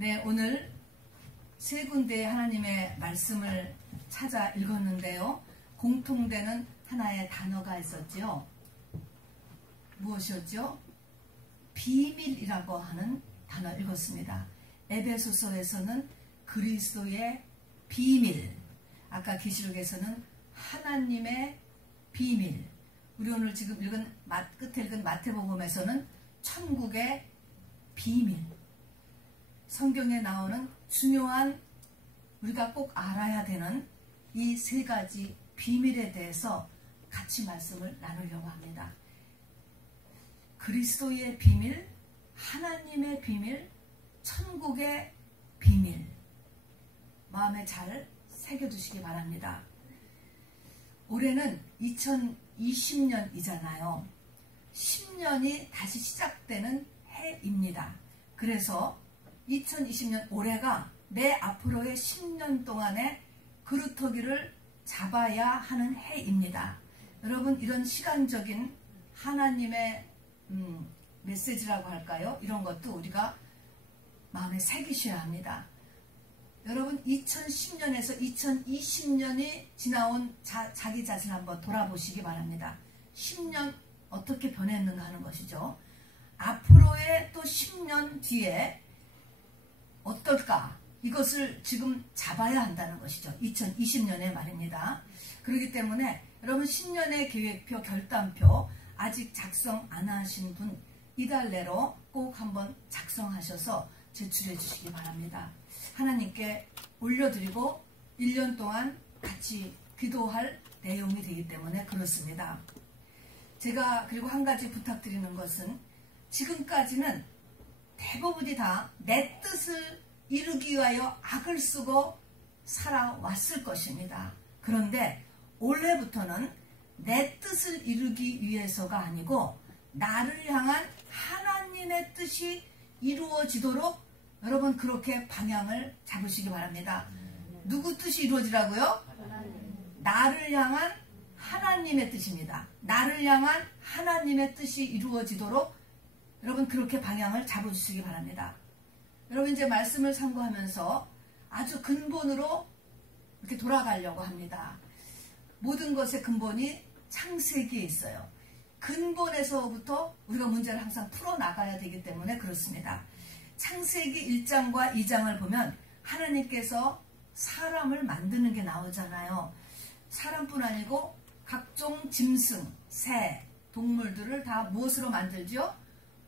네, 오늘 세 군데의 하나님의 말씀을 찾아 읽었는데요. 공통되는 하나의 단어가 있었죠. 무엇이었죠? 비밀이라고 하는 단어 읽었습니다. 에베소서에서는 그리스도의 비밀, 아까 계시록에서는 하나님의 비밀, 우리 오늘 지금 읽은 끝에 읽은 마태복음에서는 천국의 비밀, 성경에 나오는 중요한 우리가 꼭 알아야 되는 이 세 가지 비밀에 대해서 같이 말씀을 나누려고 합니다. 그리스도의 비밀, 하나님의 비밀, 천국의 비밀, 마음에 잘 새겨두시기 바랍니다. 올해는 2020년이잖아요. 10년이 다시 시작되는 해입니다. 그래서 2020년 올해가 내 앞으로의 10년 동안의 그루터기를 잡아야 하는 해입니다. 여러분, 이런 시간적인 하나님의 메시지라고 할까요? 이런 것도 우리가 마음에 새기셔야 합니다. 여러분, 2010년에서 2020년이 지나온 자기 자신을 한번 돌아보시기 바랍니다. 10년 어떻게 변했는가 하는 것이죠. 앞으로의 또 10년 뒤에 어떨까? 이것을 지금 잡아야 한다는 것이죠. 2020년에 말입니다. 그렇기 때문에 여러분 10년의 계획표, 결단표 아직 작성 안 하신 분 이달 내로 꼭 한번 작성하셔서 제출해 주시기 바랍니다. 하나님께 올려드리고 1년 동안 같이 기도할 내용이 되기 때문에 그렇습니다. 제가 그리고 한 가지 부탁드리는 것은 지금까지는 대부분이 다 내 뜻을 이루기 위하여 악을 쓰고 살아왔을 것입니다. 그런데 올해부터는 내 뜻을 이루기 위해서가 아니고 나를 향한 하나님의 뜻이 이루어지도록 여러분 그렇게 방향을 잡으시기 바랍니다. 누구 뜻이 이루어지라고요? 나를 향한 하나님의 뜻입니다. 나를 향한 하나님의 뜻이 이루어지도록 여러분 그렇게 방향을 잡아주시기 바랍니다. 여러분 이제 말씀을 참고하면서 아주 근본으로 이렇게 돌아가려고 합니다. 모든 것의 근본이 창세기에 있어요. 근본에서부터 우리가 문제를 항상 풀어나가야 되기 때문에 그렇습니다. 창세기 1장과 2장을 보면 하나님께서 사람을 만드는 게 나오잖아요. 사람뿐 아니고 각종 짐승, 새, 동물들을 다 무엇으로 만들죠?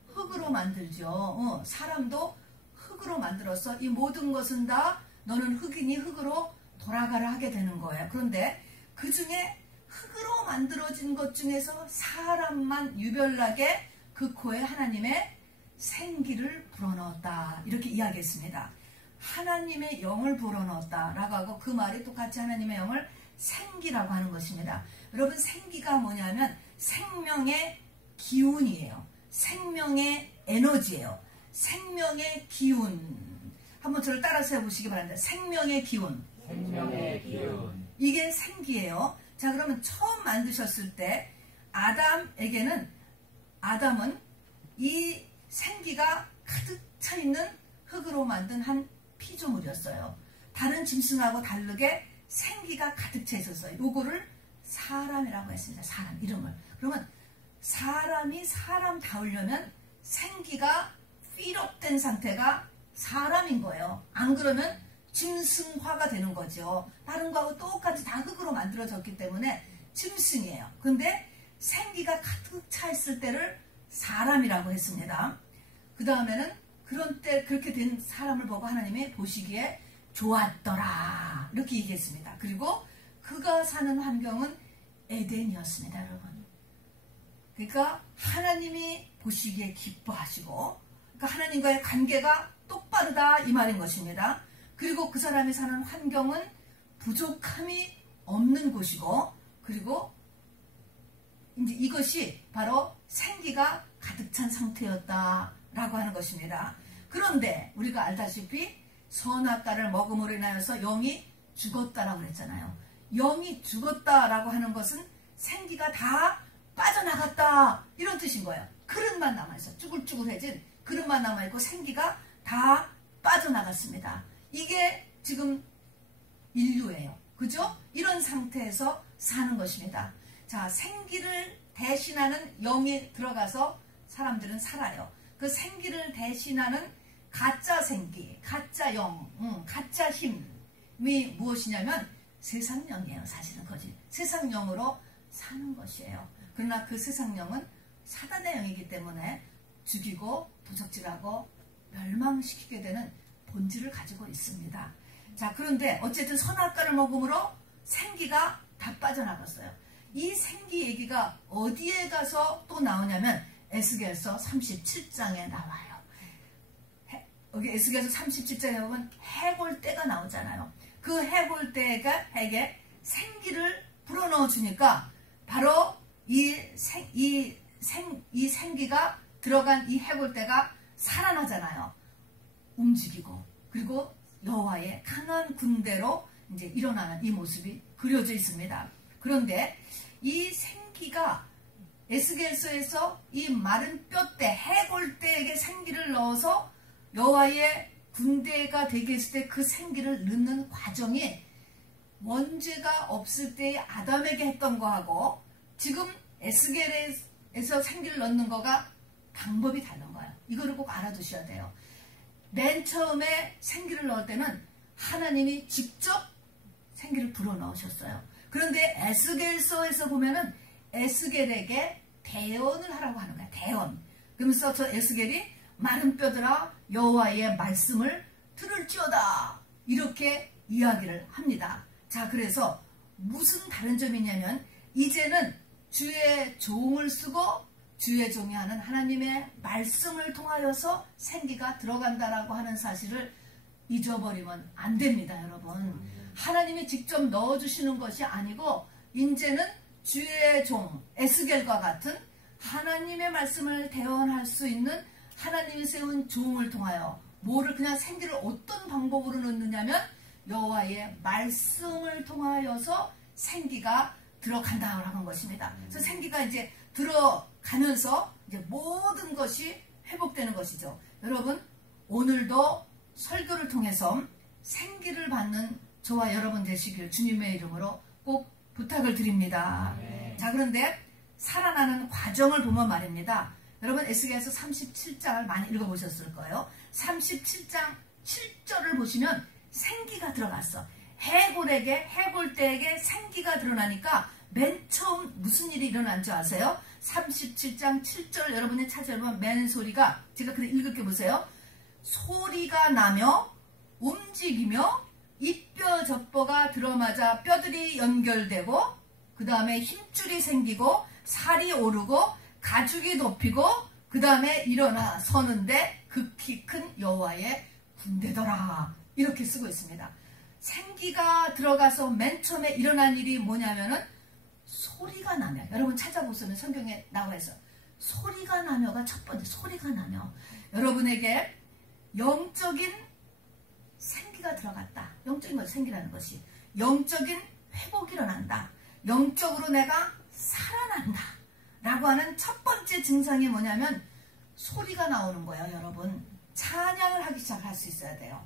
흙으로 만들죠. 사람도 흙으로 만들어서 이 모든 것은 다 너는 흙이니 흙으로 돌아가라 하게 되는 거예요. 그런데 그 중에 흙으로 만들어진 것 중에서 사람만 유별나게 그 코에 하나님의 생기를 불어넣었다. 이렇게 이야기했습니다. 하나님의 영을 불어넣었다 라고 하고 그 말이 똑같이 하나님의 영을 생기라고 하는 것입니다. 여러분 생기가 뭐냐면 생명의 기운이에요. 생명의 에너지예요. 생명의 기운. 한번 저를 따라서 해보시기 바랍니다. 생명의 기운. 생명의 기운. 이게 생기예요. 자, 그러면 처음 만드셨을 때 아담은 이 생기가 가득 차 있는 흙으로 만든 한 피조물이었어요. 다른 짐승하고 다르게 생기가 가득 차 있었어요. 요거를 사람이라고 했습니다. 사람 이름을. 그러면 사람이 사람다우려면 생기가 필업된 상태가 사람인 거예요. 안 그러면 짐승화가 되는 거죠. 다른 거하고 똑같이 다 흙으로 만들어졌기 때문에 짐승이에요. 근데 생기가 가득 차 있을 때를 사람이라고 했습니다. 그 다음에는 그렇게 된 사람을 보고 하나님이 보시기에 좋았더라 이렇게 얘기했습니다. 그리고 그가 사는 환경은 에덴이었습니다. 여러분. 그러니까 하나님이 보시기에 기뻐하시고 그러니까 하나님과의 관계가 똑바르다 이 말인 것입니다. 그리고 그 사람이 사는 환경은 부족함이 없는 곳이고 그리고 이제 이것이 바로 생기가 가득 찬 상태였다라고 하는 것입니다. 그런데 우리가 알다시피 선악과를 먹음으로 인하여서 영이 죽었다라고 그랬잖아요. 영이 죽었다라고 하는 것은 생기가 다 빠져나갔다 이런 뜻인 거예요. 그릇만 남아있어. 쭈글쭈글해진 그릇만 남아있고 생기가 다 빠져나갔습니다. 이게 지금 인류예요. 그죠? 이런 상태에서 사는 것입니다. 자, 생기를 대신하는 영이 들어가서 사람들은 살아요. 그 생기를 대신하는 가짜 생기, 가짜 영, 가짜 힘이 무엇이냐면 세상령이에요. 사실은 거짓. 세상령으로 사는 것이에요. 그러나 그 세상령은 사단의 영이기 때문에 죽이고 도적질하고 멸망시키게 되는 본질을 가지고 있습니다. 자, 그런데 어쨌든 선악과를 먹음으로 생기가 다 빠져나갔어요. 이 생기 얘기가 어디에 가서 또 나오냐면 에스겔서 37장에 나와요. 여기 에스겔서 37장에 보면 해골대가 나오잖아요. 그 해골대에게 생기를 불어넣어 주니까 바로 이 생기가 들어간 이 해골대가 살아나잖아요. 움직이고, 그리고 여호와의 강한 군대로 이제 일어나는 이 모습이 그려져 있습니다. 그런데 이 생기가 에스겔서에서 이 마른 뼈대, 해골대에게 생기를 넣어서 여호와의 군대가 되게 했을 때 그 생기를 넣는 과정이 원죄가 없을 때의 아담에게 했던 거하고 지금 에스겔에서 생기를 넣는 거가 방법이 다른 거예요. 이거를 꼭 알아두셔야 돼요. 맨 처음에 생기를 넣을 때는 하나님이 직접 생기를 불어넣으셨어요. 그런데 에스겔서에서 보면은 에스겔에게 대언을 하라고 하는 거야. 대언. 그러면서 저 에스겔이 마른 뼈들아 여호와의 말씀을 들을지어다 이렇게 이야기를 합니다. 자, 그래서 무슨 다른 점이 있냐면 이제는 주의 종을 쓰고 주의 종이 하는 하나님의 말씀을 통하여서 생기가 들어간다라고 하는 사실을 잊어버리면 안 됩니다, 여러분. 하나님이 직접 넣어주시는 것이 아니고 이제는 주의 종 에스겔과 같은 하나님의 말씀을 대언할 수 있는 하나님이 세운 종을 통하여 뭐를 그냥 생기를 어떤 방법으로 넣느냐면 여호와의 말씀을 통하여서 생기가 들어간다라는 것입니다. 그래서 생기가 이제 들어가면서 이제 모든 것이 회복되는 것이죠. 여러분, 오늘도 설교를 통해서 생기를 받는 저와 여러분 되시길 주님의 이름으로 꼭 부탁을 드립니다. 자, 그런데 살아나는 과정을 보면 말입니다. 여러분 에스겔서 37장을 많이 읽어보셨을 거예요. 37장 7절을 보시면 생기가 들어갔어. 해골대에게 생기가 드러나니까 맨 처음 무슨 일이 일어난 줄 아세요? 37장 7절 여러분이 찾아보면 맨 소리가 제가 그냥 읽을게 보세요. 소리가 나며 움직이며 이뼈 젖보가 들어맞아 뼈들이 연결되고 그 다음에 힘줄이 생기고 살이 오르고 가죽이 높이고 그 다음에 일어나 서는데 극히 큰 여호와의 군대더라 이렇게 쓰고 있습니다. 생기가 들어가서 맨 처음에 일어난 일이 뭐냐면은 소리가 나며, 여러분 찾아보시면 성경에 나와 있어. 소리가 나며가 첫 번째. 소리가 나며 여러분에게 영적인 생기가 들어갔다. 영적인 것이 생기라는 것이 영적인 회복이 일어난다. 영적으로 내가 살아난다 라고 하는 첫 번째 증상이 뭐냐면 소리가 나오는 거예요. 여러분 찬양을 하기 시작할 수 있어야 돼요.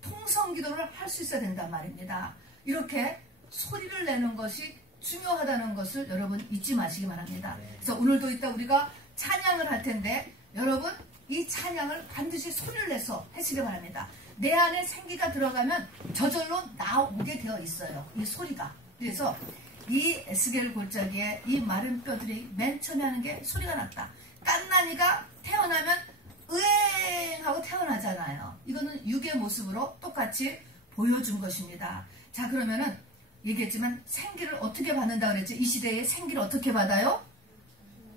통성기도를 할 수 있어야 된단 말입니다. 이렇게 소리를 내는 것이 중요하다는 것을 여러분 잊지 마시기 바랍니다. 그래서 오늘도 이따 우리가 찬양을 할 텐데 여러분 이 찬양을 반드시 소리를 내서 하시기 바랍니다. 내 안에 생기가 들어가면 저절로 나오게 되어 있어요. 이 소리가. 그래서 이 에스겔 골짜기에 이 마른 뼈들이 맨 처음에 하는 게 소리가 났다. 깐난이가 태어나면 으엥 하고 태어나잖아요. 이거는 육의 모습으로 똑같이 보여준 것입니다. 자, 그러면은 얘기했지만 생기를 어떻게 받는다 그랬죠? 이 시대에 생기를 어떻게 받아요?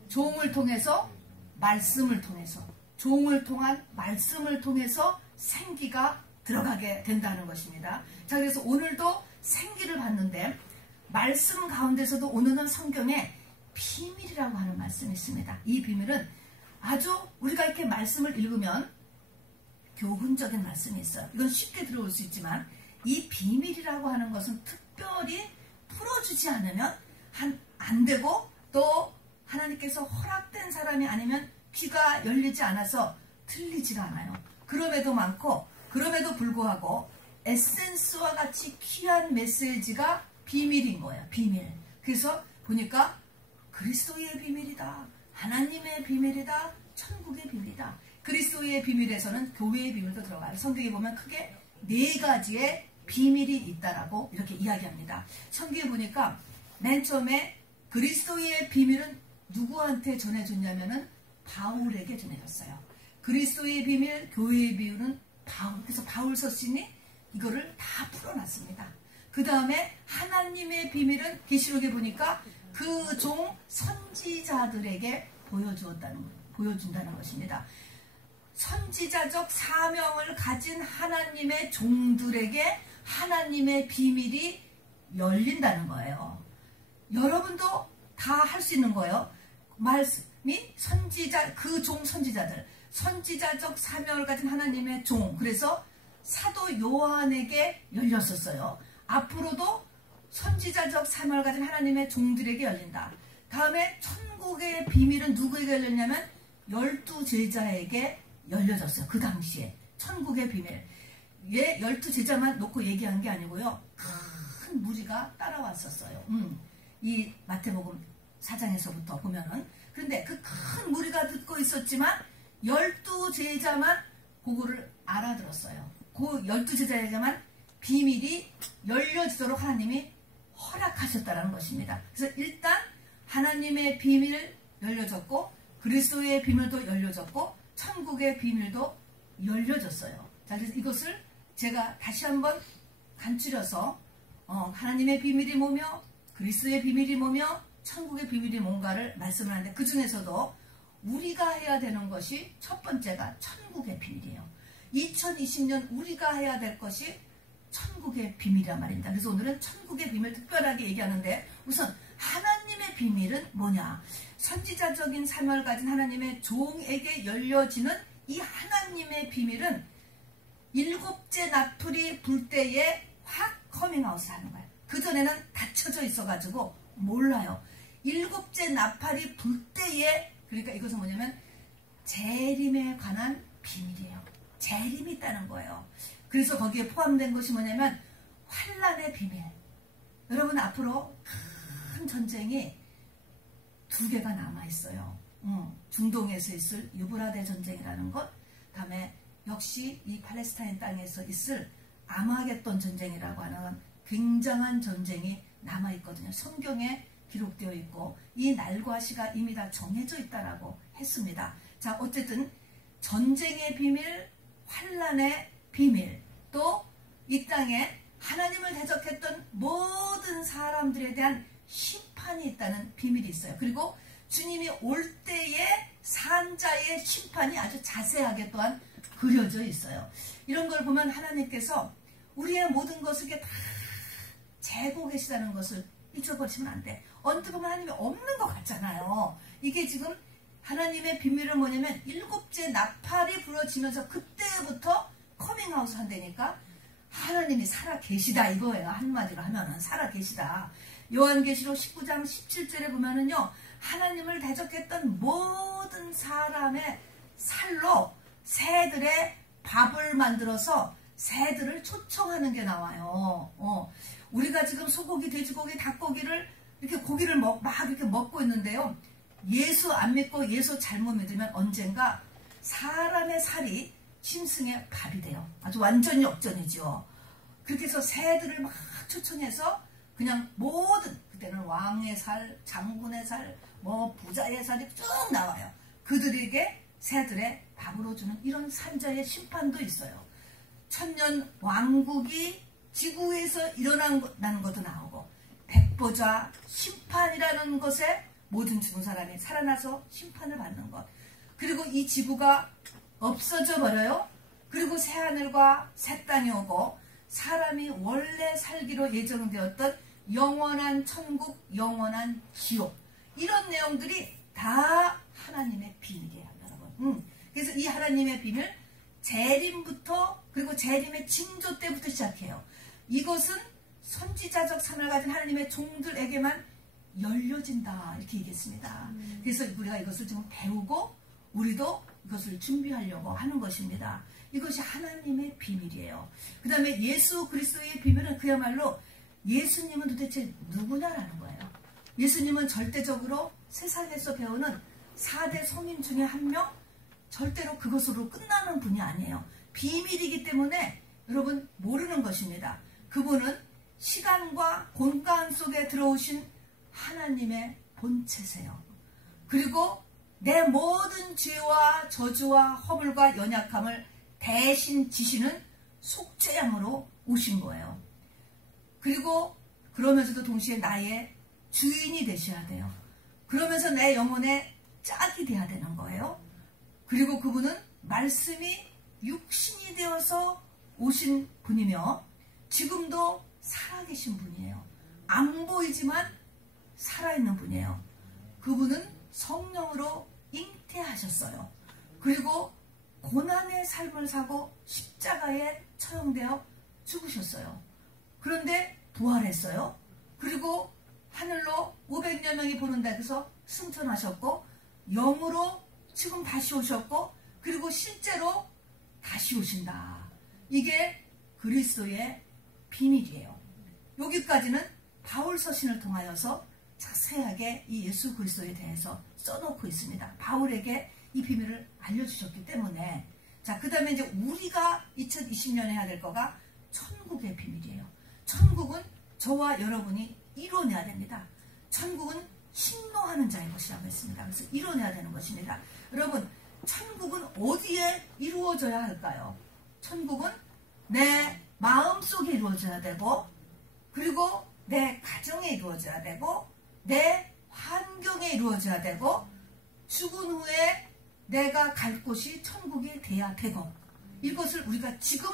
종을 통해서, 말씀을 통해서, 종을 통한 말씀을 통해서 생기가 들어가게 된다는 것입니다. 자, 그래서 오늘도 생기를 받는데 말씀 가운데서도 오늘은 성경에 비밀이라고 하는 말씀이 있습니다. 이 비밀은 아주 우리가 이렇게 말씀을 읽으면 교훈적인 말씀이 있어요. 이건 쉽게 들어올 수 있지만 이 비밀이라고 하는 것은 특별히 풀어주지 않으면 안 되고 또 하나님께서 허락된 사람이 아니면 귀가 열리지 않아서 들리지가 않아요. 그럼에도 많고 그럼에도 불구하고 에센스와 같이 귀한 메시지가 비밀인 거예요. 비밀. 그래서 보니까 그리스도의 비밀이다. 하나님의 비밀이다. 천국의 비밀이다. 그리스도의 비밀에서는 교회의 비밀도 들어가요. 성경에 보면 크게 4가지의 비밀이 있다라고 이렇게 이야기합니다. 성경에 보니까 맨 처음에 그리스도의 비밀은 누구한테 전해줬냐면은 바울에게 전해졌어요. 그리스도의 비밀, 교회의 비밀은 바울. 그래서 바울 서신이 이거를 다 풀어놨습니다. 그 다음에 하나님의 비밀은 계시록에 보니까 그 종 선지자들에게 보여준다는 것입니다. 선지자적 사명을 가진 하나님의 종들에게 하나님의 비밀이 열린다는 거예요. 여러분도 다 할 수 있는 거예요. 말씀이 그 종 선지자들, 선지자적 사명을 가진 하나님의 종. 그래서 사도 요한에게 열렸었어요. 앞으로도 선지자적 사명을 가진 하나님의 종들에게 열린다. 다음에 천국의 비밀은 누구에게 열렸냐면 12제자에게 열려졌어요. 그 당시에 천국의 비밀. 왜 12제자만 놓고 얘기한 게 아니고요. 큰 무리가 따라왔었어요. 이 마태복음 4장에서부터 보면은. 그런데 그 큰 무리가 듣고 있었지만 12제자만 그거를 알아들었어요. 그 12제자에게만 비밀이 열려지도록 하나님이 허락하셨다는 것입니다. 그래서 일단 하나님의 비밀 열려졌고 그리스도의 비밀도 열려졌고 천국의 비밀도 열려졌어요. 자, 그래서 이것을 제가 다시 한번 간추려서 하나님의 비밀이 뭐며 그리스도의 비밀이 뭐며 천국의 비밀이 뭔가를 말씀을 하는데 그 중에서도 우리가 해야 되는 것이 첫 번째가 천국의 비밀이에요. 2020년 우리가 해야 될 것이 천국의 비밀이란 말입니다. 그래서 오늘은 천국의 비밀 특별하게 얘기하는데 우선 하나님의 비밀은 뭐냐? 선지자적인 사명을 가진 하나님의 종에게 열려지는 이 하나님의 비밀은 7째 나풀이 불 때에 확 커밍아웃을 하는 거예요. 그전에는 닫혀져 있어가지고 몰라요. 7째 나팔이 불 때에, 그러니까 이것은 뭐냐면 재림에 관한 비밀이에요. 재림이 있다는 거예요. 그래서 거기에 포함된 것이 뭐냐면 환란의 비밀. 여러분 앞으로 큰 전쟁이 2개가 남아있어요. 중동에서 있을 유브라데 전쟁이라는 것, 다음에 역시 이 팔레스타인 땅에서 있을 아마겟돈 전쟁이라고 하는 굉장한 전쟁이 남아있거든요. 성경에 기록되어 있고 이 날과 시가 이미 다 정해져 있다라고 했습니다. 자, 어쨌든 전쟁의 비밀, 환란의 비밀, 또 이 땅에 하나님을 대적했던 모든 사람들에 대한 심판이 있다는 비밀이 있어요. 그리고 주님이 올 때의 산자의 심판이 아주 자세하게 또한 그려져 있어요. 이런 걸 보면 하나님께서 우리의 모든 것을 이렇게 다 재고 계시다는 것을 잊어버리시면 안 돼. 언뜻 보면 하나님이 없는 것 같잖아요. 이게 지금 하나님의 비밀은 뭐냐면 7째 나팔이 불어지면서 그때부터 커밍아웃 한다니까 하나님이 살아 계시다 이거예요. 한마디로 하면은 살아 계시다. 요한계시록 19장 17절에 보면은요, 하나님을 대적했던 모든 사람의 살로 새들의 밥을 만들어서 새들을 초청하는 게 나와요. 우리가 지금 소고기, 돼지고기, 닭고기를 이렇게 고기를 막 이렇게 먹고 있는데요. 예수 안 믿고 예수 잘못 믿으면 언젠가 사람의 살이 짐승의 밥이 돼요. 아주 완전 역전이죠. 그렇게 해서 새들을 막 초청해서 그냥 모든, 그때는 왕의 살, 장군의 살, 뭐 부자의 살이 쭉 나와요. 그들에게 새들의 밥으로 주는 이런 산자의 심판도 있어요. 천년 왕국이 지구에서 일어나는 것도 나오고 백보자 심판이라는 것에 모든 죽은 사람이 살아나서 심판을 받는 것. 그리고 이 지구가 없어져 버려요. 그리고 새하늘과 새 땅이 오고 사람이 원래 살기로 예정되었던 영원한 천국, 영원한 지옥, 이런 내용들이 다 하나님의 비밀이에요, 여러분. 그래서 이 하나님의 비밀, 재림부터, 그리고 재림의 징조 때부터 시작해요. 이것은 선지자적 사명을 가진 하나님의 종들에게만 열려진다, 이렇게 얘기했습니다. 그래서 우리가 이것을 좀 배우고 우리도 이것을 준비하려고 하는 것입니다. 이것이 하나님의 비밀이에요. 그 다음에 예수 그리스도의 비밀은 그야말로 예수님은 도대체 누구냐라는 거예요. 예수님은 절대적으로 세상에서 배우는 4대 성인 중에 한 명, 절대로 그것으로 끝나는 분이 아니에요. 비밀이기 때문에 여러분 모르는 것입니다. 그분은 시간과 공간 속에 들어오신 하나님의 본체세요. 그리고 내 모든 죄와 저주와 허물과 연약함을 대신 지시는 속죄양으로 오신 거예요. 그리고 그러면서도 동시에 나의 주인이 되셔야 돼요. 그러면서 내 영혼의 짝이 돼야 되는 거예요. 그리고 그분은 말씀이 육신이 되어서 오신 분이며 지금도 살아계신 분이에요. 안 보이지만 살아있는 분이에요. 그분은 성령으로 잉태하셨어요. 그리고 고난의 삶을 사고 십자가에 처형되어 죽으셨어요. 그런데 부활했어요. 그리고 하늘로 500여 명이 보는 데서 승천하셨고 영으로 지금 다시 오셨고 그리고 실제로 다시 오신다. 이게 그리스도의 비밀이에요. 여기까지는 바울 서신을 통하여서 자세하게 이 예수 그리스도에 대해서 써놓고 있습니다. 바울에게 이 비밀을 알려주셨기 때문에. 자, 그 다음에 이제 우리가 2020년에 해야 될 거가 천국의 비밀이에요. 천국은 저와 여러분이 이뤄내야 됩니다. 천국은 식노하는 자의 것이라고 했습니다. 그래서 이뤄내야 되는 것입니다. 여러분, 천국은 어디에 이루어져야 할까요? 천국은 내 마음속에 이루어져야 되고, 그리고 내 가정에 이루어져야 되고, 내 환경에 이루어져야 되고, 죽은 후에 내가 갈 곳이 천국이 돼야 되고, 이것을 우리가 지금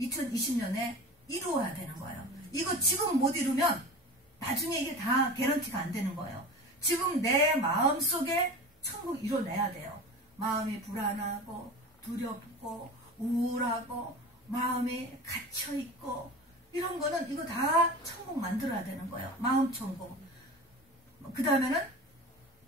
2020년에 이루어야 되는 거예요. 이거 지금 못 이루면 나중에 이게 다 개런티가 안 되는 거예요. 지금 내 마음속에 천국 이뤄내야 돼요. 마음이 불안하고 두렵고 우울하고 마음이 갇혀있고 이런 거는 이거 다 천국 만들어야 되는 거예요. 마음 천국. 그 다음에는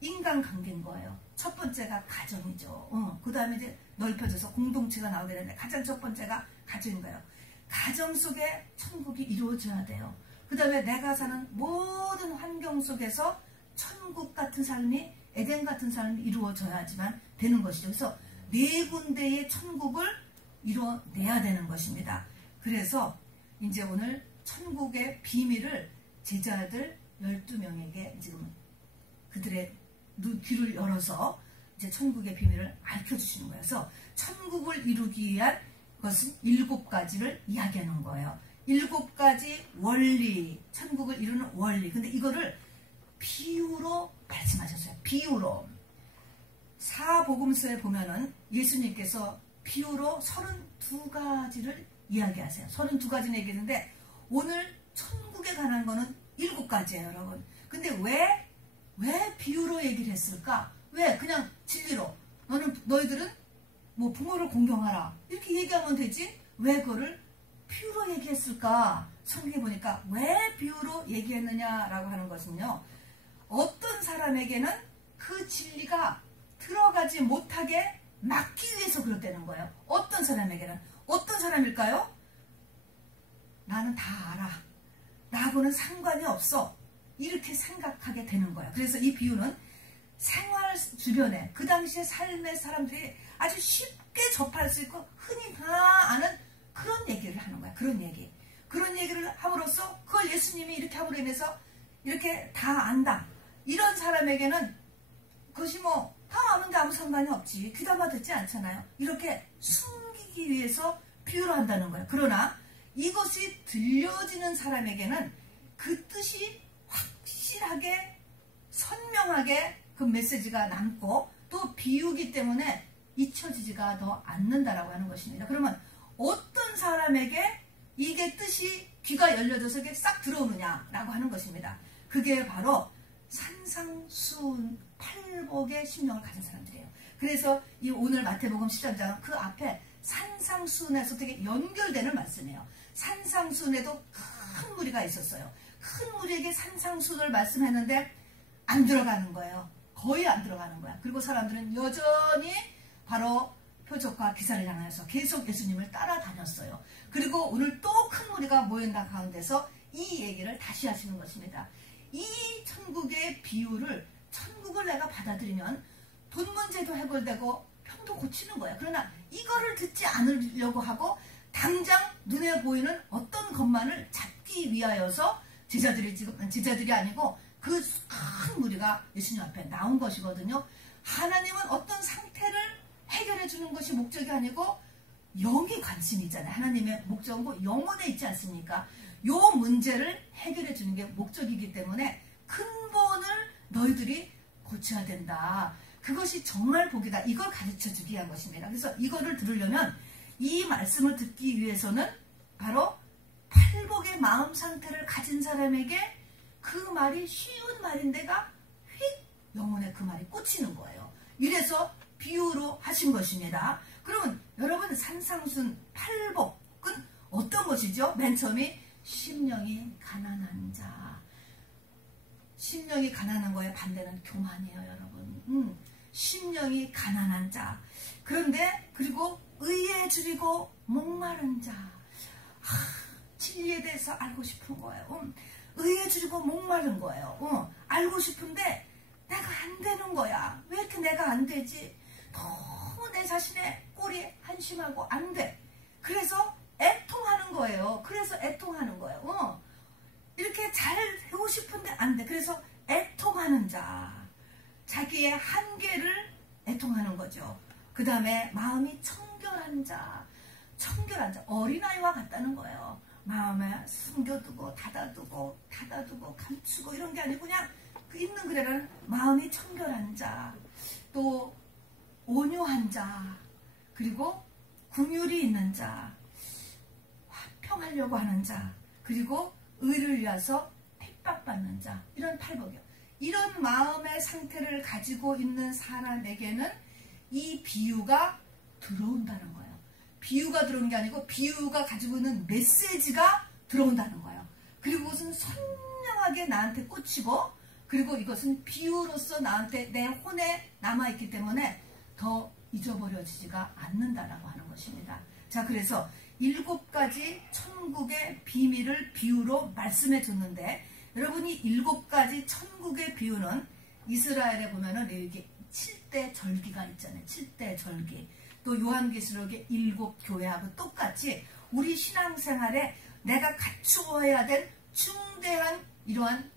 인간관계인 거예요. 첫 번째가 가정이죠. 그 다음에 이제 넓혀져서 공동체가 나오게 되는데 가장 첫 번째가 가정인 거예요. 가정 속에 천국이 이루어져야 돼요. 그 다음에 내가 사는 모든 환경 속에서 천국 같은 삶이, 에덴 같은 삶이 이루어져야지만 되는 것이죠. 그래서 네 군데의 천국을 이뤄내야 되는 것입니다. 그래서 이제 오늘 천국의 비밀을 제자들 12명에게 지금 그들의 귀를 열어서 이제 천국의 비밀을 알려주시는 거예요. 그래서 천국을 이루기 위한 것은 7가지를 이야기하는 거예요. 7가지 원리, 천국을 이루는 원리. 근데 이거를 비유로 말씀하셨어요. 비유로. 사복음서에 보면은 예수님께서 비유로 32가지를 이야기하세요. 32가지는 얘기했는데 오늘 천국에 관한 거는 7가지예요, 여러분. 근데 왜 비유로 얘기를 했을까? 왜 그냥 진리로 너희들은 뭐 부모를 공경하라 이렇게 얘기하면 되지? 왜 그거를 비유로 얘기했을까? 성경에 보니까 왜 비유로 얘기했느냐라고 하는 것은요, 어떤 사람에게는 그 진리가 들어가지 못하게 막기 위해서 그렇다는 거예요. 어떤 사람에게는. 어떤 사람일까요? 나는 다 알아. 나하고는 상관이 없어. 이렇게 생각하게 되는 거예요. 그래서 이 비유는 생활 주변에 그 당시의 삶의 사람들이 아주 쉽게 접할 수 있고 흔히 다 아는 그런 얘기를 하는 거야. 그런 얘기. 그런 얘기를 함으로써 그걸 예수님이 이렇게 함으로 인해서 이렇게 다 안다. 이런 사람에게는 그것이 뭐 다 아는데 아무 상관이 없지. 귀담아 듣지 않잖아요. 이렇게 숨기기 위해서 비유를 한다는 거예요. 그러나 이것이 들려지는 사람에게는 그 뜻이 확실하게 선명하게 그 메시지가 남고 또 비유기 때문에 잊혀지지가 더 않는다라고 하는 것입니다. 그러면 어떤 사람에게 이게 뜻이 귀가 열려져서 이게 싹 들어오느냐라고 하는 것입니다. 그게 바로 산상수훈 팔복의 심령을 가진 사람들이에요. 그래서 이 오늘 마태복음 10장은 그 앞에 산상수훈에서 되게 연결되는 말씀이에요. 산상수훈에도 큰 무리가 있었어요. 큰 무리에게 산상수훈을 말씀했는데 안 들어가는 거예요. 거의 안 들어가는 거야. 그리고 사람들은 여전히 바로 표적과 기사를 향해서 계속 예수님을 따라다녔어요. 그리고 오늘 또 큰 무리가 모인다 가운데서 이 얘기를 다시 하시는 것입니다. 이 천국의 비유를, 천국을 내가 받아들이면 돈 문제도 해결되고 병도 고치는 거야. 그러나 이거를 듣지 않으려고 하고 당장 눈에 보이는 어떤 것만을 잡기 위하여서 제자들이 아니고 그 큰 무리가 예수님 앞에 나온 것이거든요. 하나님은 어떤 상태를 해결해 주는 것이 목적이 아니고 영이 관심이잖아요. 하나님의 목적은 영혼에 있지 않습니까? 요 문제를 해결해 주는 게 목적이기 때문에 근본을 너희들이 고쳐야 된다. 그것이 정말 복이다. 이걸 가르쳐 주기 위한 것입니다. 그래서 이거를 들으려면 이 말씀을 듣기 위해서는 바로 팔복의 마음 상태를 가진 사람에게 그 말이 쉬운 말인데가 휙 영혼에 그 말이 꽂히는 거예요. 이래서 비유로 하신 것입니다. 그러면 여러분 산상순 팔복은 어떤 것이죠? 맨 처음이 심령이 가난한 자. 심령이 가난한 거에 반대는 교만이에요, 여러분. 심령이 가난한 자. 그런데 그리고 의에 줄이고 목마른 자. 진리에 대해서 알고 싶은 거예요. 의에 줄이고 목마른 거예요. 알고 싶은데 내가 안 되는 거야. 왜 이렇게 내가 안 되지? 너무 내 자신의 꼴이 한심하고 안 돼. 그래서 애통하는 거예요. 그래서 애통하는 거예요. 이렇게 잘 되고 싶은데 안 돼. 그래서 애통하는 자. 자기의 한계를 애통하는 거죠. 그 다음에 마음이 청결한 자. 청결한 자. 어린아이와 같다는 거예요. 마음에 숨겨두고 닫아두고 감추고 이런 게 아니고 그냥 그 있는 그대로는 마음이 청결한 자. 또 온유한 자. 그리고 긍휼이 있는 자. 화평하려고 하는 자. 그리고 의를 위해서 핍박받는 자. 이런 팔복이요. 이런 마음의 상태를 가지고 있는 사람에게는 이 비유가 들어온다는 거예요. 비유가 들어오는 게 아니고 비유가 가지고 있는 메시지가 들어온다는 거예요. 그리고 그것은 선명하게 나한테 꽂히고 그리고 이것은 비유로서 나한테 내 혼에 남아있기 때문에 더 잊어버려지지가 않는다라고 하는 것입니다. 자, 그래서 7가지 천국의 비밀을 비유로 말씀해 줬는데 여러분이 7가지 천국의 비유는 이스라엘에 보면은 이렇게 7대 절기가 있잖아요. 7대 절기. 또 요한계시록의 7교회하고 똑같이 우리 신앙생활에 내가 갖추어야 될 중대한 이러한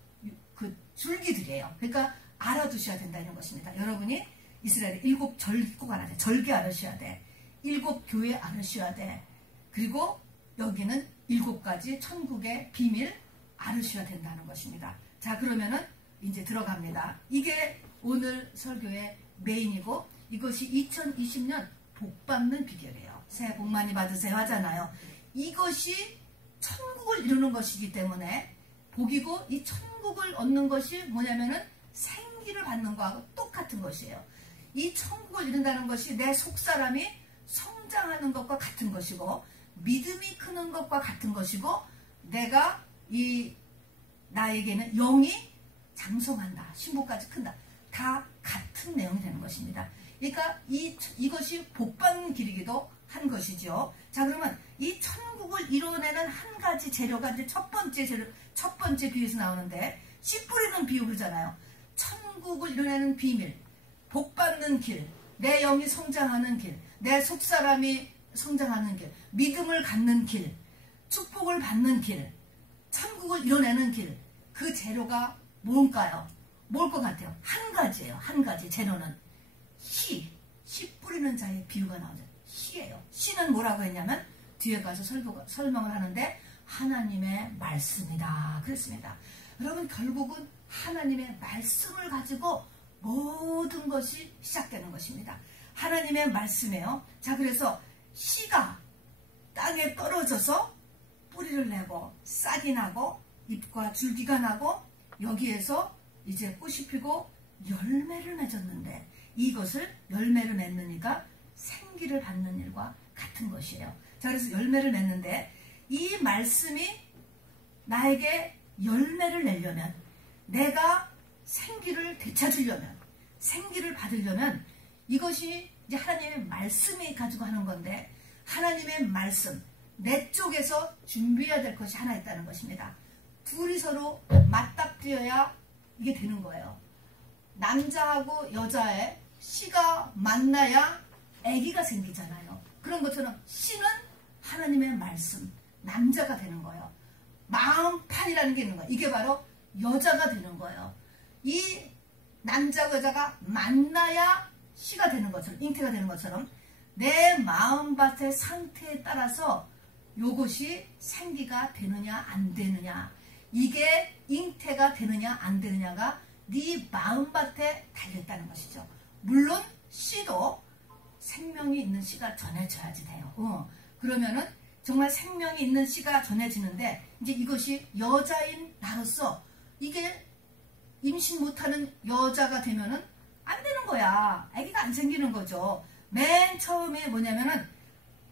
그 줄기들이에요. 그러니까 알아두셔야 된다는 것입니다. 여러분이 이스라엘의 7절기 꼭 알아야 돼. 절기 알으셔야 돼. 7교회 알으셔야 돼. 그리고 여기는 7가지 천국의 비밀 알으셔야 된다는 것입니다. 자, 그러면은 이제 들어갑니다. 이게 오늘 설교의 메인이고 이것이 2020년 복 받는 비결이에요. 새해 복 많이 받으세요 하잖아요. 이것이 천국을 이루는 것이기 때문에 복이고 이 천국을 얻는 것이 뭐냐면은 생기를 받는 거하고 똑같은 것이에요. 이 천국을 이룬다는 것이 내 속사람이 성장하는 것과 같은 것이고 믿음이 크는 것과 같은 것이고 내가 나에게는 영이 장성한다. 신부까지 큰다. 다 같은 내용이 되는 것입니다. 그러니까 이것이 복받는 길이기도 한 것이죠. 자, 그러면 이 천국을 이뤄내는 한 가지 재료가 이제 첫 번째 비유에서 나오는데 씨 뿌리는 비유 그러잖아요. 천국을 이뤄내는 비밀, 복받는 길, 내 영이 성장하는 길, 내 속사람이 성장하는 길, 믿음을 갖는 길, 축복을 받는 길, 천국을 이뤄내는 길. 그 재료가 뭔가요? 뭘 것 같아요? 한 가지예요. 한 가지 재료는 씨 뿌리는 자의 비유가 나오죠. 씨예요. 씨는 뭐라고 했냐면 뒤에 가서 설명을 하는데 하나님의 말씀이다 그랬습니다. 여러분 결국은 하나님의 말씀을 가지고 모든 것이 시작되는 것입니다. 하나님의 말씀이에요. 자, 그래서 씨가 땅에 떨어져서 뿌리를 내고 싹이 나고 잎과 줄기가 나고 여기에서 이제 꽃이 피고 열매를 맺었는데 이것을 열매를 맺는 이가 생기를 받는 일과 같은 것이에요. 자, 그래서 열매를 맺는데 이 말씀이 나에게 열매를 내려면 내가 생기를 되찾으려면 생기를 받으려면 이것이 이제 하나님의 말씀이 가지고 하는 건데, 하나님의 말씀, 내 쪽에서 준비해야 될 것이 하나 있다는 것입니다. 둘이 서로 맞닥뜨려야 이게 되는 거예요. 남자하고 여자의 씨가 만나야 아기가 생기잖아요. 그런 것처럼 씨는 하나님의 말씀, 남자가 되는 거예요. 마음판이라는 게 있는 거예요. 이게 바로 여자가 되는 거예요. 이 남자와 여자가 만나야 씨가 되는 것처럼, 잉태가 되는 것처럼 내 마음밭의 상태에 따라서 요것이 생기가 되느냐 안 되느냐, 이게 잉태가 되느냐 안 되느냐가 네 마음밭에 달렸다는 것이죠. 물론 씨도 생명이 있는 씨가 전해져야지 돼요. 그러면은 정말 생명이 있는 씨가 전해지는데, 이제 이것이 여자인 나로서 이게 임신 못하는 여자가 되면은 안 되는 거야. 아기가 안 생기는 거죠. 맨 처음에 뭐냐면은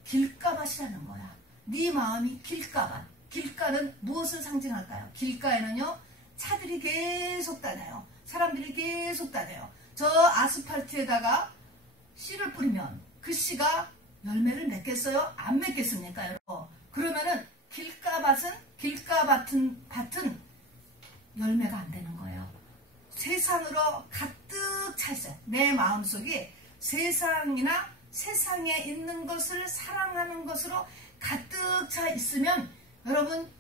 길가밭이라는 거야. 네 마음이 길가밭. 길가는 무엇을 상징할까요? 길가에는요, 차들이 계속 다녀요. 사람들이 계속 다녀요. 저 아스팔트에다가 씨를 뿌리면 그 씨가 열매를 맺겠어요? 안 맺겠습니까, 여러분? 그러면은 길가밭은 열매가 안 되는 거예요. 세상으로 가득 차 있어요. 내 마음속이 세상이나 세상에 있는 것을 사랑하는 것으로 가득 차 있으면 여러분,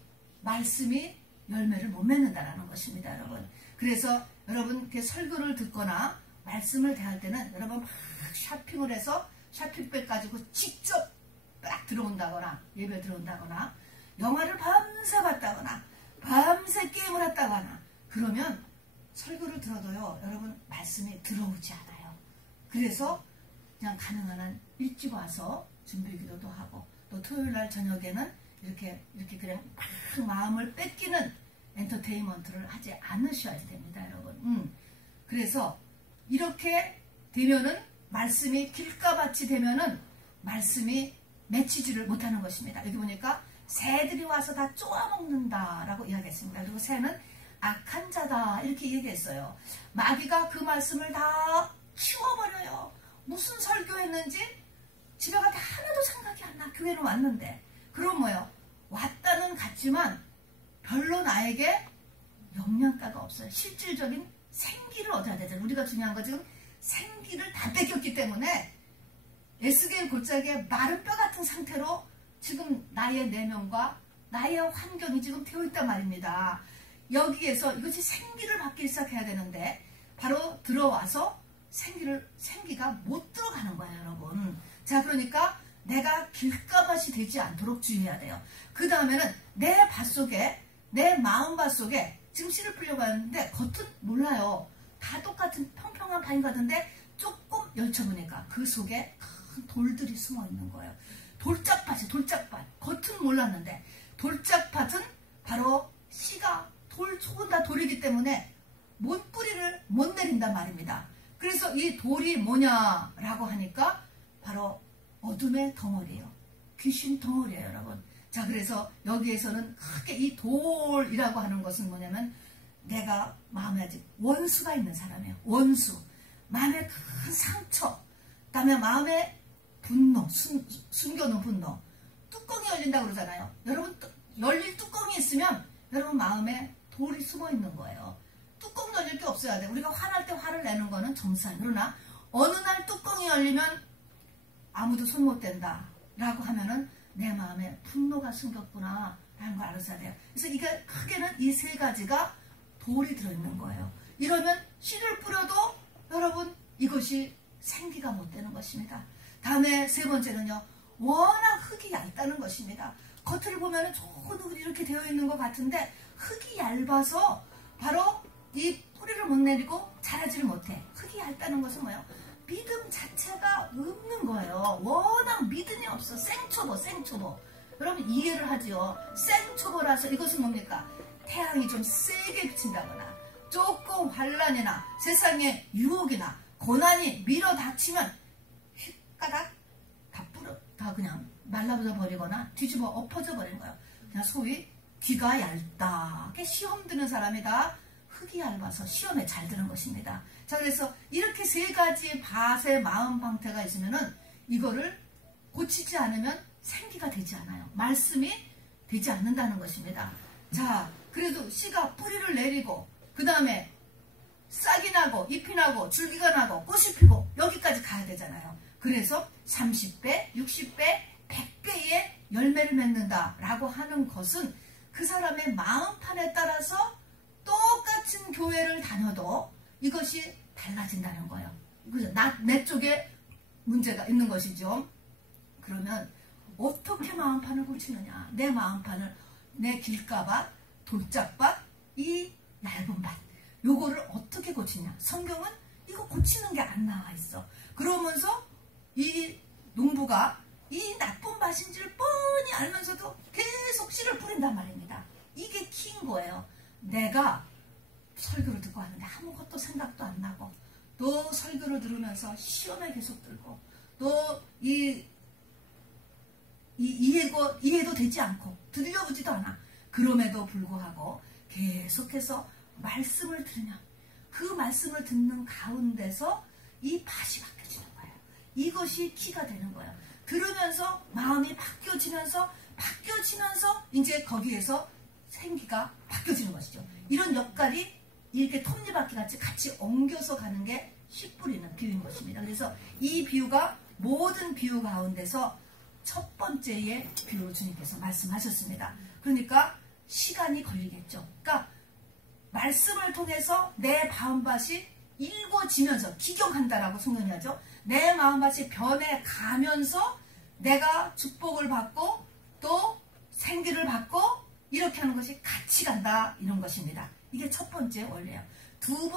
말씀이 열매를 못 맺는다라는 것입니다, 여러분. 그래서 여러분 이렇게 설교를 듣거나 말씀을 대할 때는 여러분 막 쇼핑을 해서 쇼핑백 가지고 직접 딱 들어온다거나, 예배 들어온다거나, 영화를 밤새 봤다거나, 밤새 게임을 했다거나, 그러면 설교를 들어도요, 여러분 말씀이 들어오지 않아요. 그래서 그냥 가능한 한 일찍 와서 준비기도도 하고, 또 토요일날 저녁에는 이렇게 그냥 막 마음을 뺏기는 엔터테인먼트를 하지 않으셔야 됩니다, 여러분. 그래서 이렇게 되면은, 말씀이 길가밭이 되면은 말씀이 맺히지를 못하는 것입니다. 여기 보니까 새들이 와서 다 쪼아먹는다라고 이야기했습니다. 그리고 새는 악한 자다 이렇게 얘기했어요. 마귀가 그 말씀을 다 치워버려요. 무슨 설교했는지 집에 갈 때 하나도 생각이 안 나. 교회는 왔는데. 그럼 뭐예요? 왔다는 같지만 별로 나에게 영양가가 없어요. 실질적인 생기를 얻어야 되잖아요. 우리가 중요한 거 지금 생기를 다 뺏겼기 때문에 에스겔 골짜기에 마른 뼈 같은 상태로 지금 나의 내면과 나의 환경이 지금 되어 있단 말입니다. 여기에서 이것이 생기를 받기 시작해야 되는데 바로 들어와서 생기가 못 들어가는 거예요, 여러분. 자, 그러니까 내가 길가밭이 되지 않도록 주의해야 돼요. 그 다음에는 내 밭속에, 내 마음밭 속에 지금 씨를 뿌려고 하는데 겉은 몰라요. 다 똑같은 평평한 바위 같은데 조금 열쳐보니까 그 속에 큰 돌들이 숨어 있는 거예요. 돌짝밭이 돌짝밭. 겉은 몰랐는데 돌짝밭은 바로 씨가 속은 다 돌이기 때문에 뿌리를 못 내린단 말입니다. 그래서 이 돌이 뭐냐라고 하니까 바로 어둠의 덩어리예요. 귀신 덩어리예요, 여러분. 자, 그래서 여기에서는 크게 이 돌이라고 하는 것은 뭐냐면 내가 마음에 아직 원수가 있는 사람이에요. 원수. 마음에 큰 상처. 그 다음에 마음에 분노. 숨겨놓은 분노. 뚜껑이 열린다고 그러잖아요. 여러분, 열릴 뚜껑이 있으면 여러분 마음에 돌이 숨어 있는 거예요. 뚜껑 열릴 게 없어야 돼. 우리가 화날 때 화를 내는 거는 정상. 그러나 어느 날 뚜껑이 열리면 아무도 손 못 댄다 라고 하면은 내 마음에 분노가 숨겼구나 라는 걸 알아서야 돼요. 그래서 이게 크게는 이 세 가지가 돌이 들어있는 거예요. 이러면 씨를 뿌려도 여러분 이것이 생기가 못 되는 것입니다. 다음에 세 번째는요, 워낙 흙이 얇다는 것입니다. 겉을 보면 좋은 흙이 이렇게 되어 있는 것 같은데 흙이 얇아서 바로 이 뿌리를 못 내리고 자라지를 못해. 흙이 얇다는 것은 뭐예요? 믿음 자체가 없는 거예요. 워낙 믿음이 없어. 생초보. 여러분 이해를 하죠. 생초보라서 이것은 뭡니까? 태양이 좀 세게 비친다거나 조금 환란이나 세상의 유혹이나 고난이 밀어 닥치면 휘가닥 다 그냥 말라붙어 버리거나 뒤집어 엎어져 버린 거예요. 그냥 소위 귀가 얇다. 시험 드는 사람이 다 흙이 얇아서 시험에 잘 드는 것입니다. 자, 그래서 이렇게 세 가지 밭의 마음 방태가 있으면은 이거를 고치지 않으면 생기가 되지 않아요. 말씀이 되지 않는다는 것입니다. 자, 그래도 씨가 뿌리를 내리고 그 다음에 싹이 나고 잎이 나고 줄기가 나고 꽃이 피고 여기까지 가야 되잖아요. 그래서 30배, 60배, 100배의 열매를 맺는다라고 하는 것은 그 사람의 마음판에 따라서 똑같은 교회를 다녀도 이것이 달라진다는 거예요. 그죠? 내 쪽에 문제가 있는 것이죠. 그러면 어떻게 마음판을 고치느냐? 내 마음판을 내 길가밭, 돌짝밭, 이 얇은 밭 요거를 어떻게 고치냐? 성경은 이거 고치는 게 안 나와 있어. 그러면서 이 농부가 이 나쁜 밭인지를 뻔히 알면서도 계속 씨를 뿌린단 말입니다. 이게 키인 거예요. 내가 설교를 듣고 하는데 아무것도 생각도 안 나고 또 설교를 들으면서 시험에 계속 들고 또 이해도 되지 않고 들려보지도 않아. 그럼에도 불구하고 계속해서 말씀을 들으면 그 말씀을 듣는 가운데서 이 밭이 바뀌어지는 거예요. 이것이 키가 되는 거예요. 들으면서 마음이 바뀌어지면서 이제 거기에서 생기가 바뀌어지는 것이죠. 이런 역할이 이렇게 톱니바퀴 같이 엉겨서 가는 게 씨 뿌리는 비유인 것입니다. 그래서 이 비유가 모든 비유 가운데서 첫 번째의 비유로 주님께서 말씀하셨습니다. 그러니까 시간이 걸리겠죠. 그러니까 말씀을 통해서 내 마음밭이 일궈지면서 기경한다라고 성경이 하죠. 내 마음밭이 변해가면서 내가 축복을 받고 또 생기를 받고 이렇게 하는 것이 같이 간다 이런 것입니다. 이게 첫 번째 원리예요. 두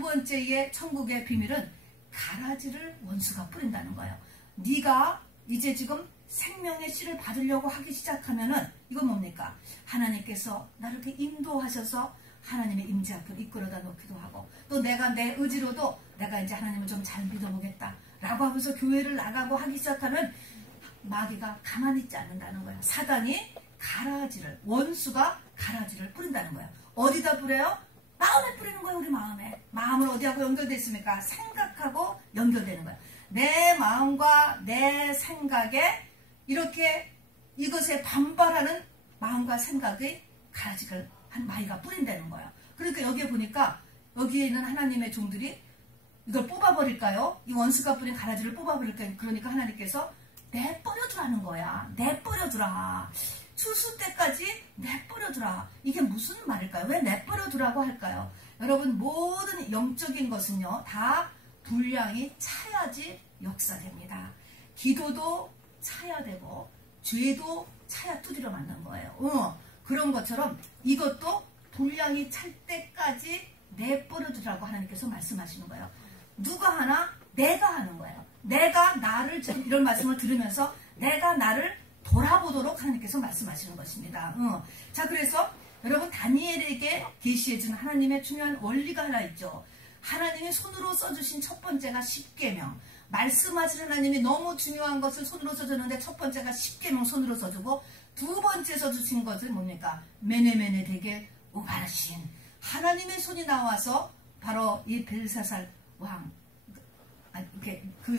번째의 천국의 비밀은 가라지를 원수가 뿌린다는 거예요. 네가 이제 지금 생명의 씨를 받으려고 하기 시작하면은 이건 뭡니까? 하나님께서 나를 이렇게 인도하셔서 하나님의 임재 앞으로 이끌어다 놓기도 하고 또 내가 내 의지로도 내가 이제 하나님을 좀 잘 믿어보겠다 라고 하면서 교회를 나가고 하기 시작하면 마귀가 가만히 있지 않는다는 거예요. 사단이 원수가 가라지를 뿌린다는 거예요. 어디다 뿌려요? 마음에 뿌리는 거예요. 우리 마음에. 마음을 어디하고 연결되어 있습니까? 생각하고 연결되는 거예요. 내 마음과 내 생각에 이렇게 이것에 반발하는 마음과 생각의 가라지를 한 마귀가 뿌린다는 거예요. 그러니까 여기에 보니까 여기에 있는 하나님의 종들이 이걸 뽑아버릴까요? 이 원수가 뿌린 가라지를 뽑아버릴까요? 그러니까 하나님께서 내버려두라는 거야. 내버려두라. 추수 때까지 내버려두라. 이게 무슨 말일까요? 왜 내버려두라고 할까요? 여러분 모든 영적인 것은요 다 분량이 차야지 역사됩니다. 기도도 차야 되고 죄도 차야 두드려 맞는 거예요. 그런 것처럼 이것도 분량이 찰 때까지 내버려두라고 하나님께서 말씀하시는 거예요. 누가 하나? 내가 하는 거예요. 내가 나를 이런 말씀을 들으면서 내가 나를 돌아보도록 하나님께서 말씀하시는 것입니다. 자, 그래서 여러분 다니엘에게 계시해준 하나님의 중요한 원리가 하나 있죠. 하나님이 손으로 써주신 첫 번째가 십계명. 말씀하신 하나님이 너무 중요한 것을 손으로 써줬는데 첫 번째가 십계명 손으로 써주고 두 번째 써주신 것은 뭡니까? 메네메네 되게 우바르신 하나님의 손이 나와서 바로 이 벨사살 왕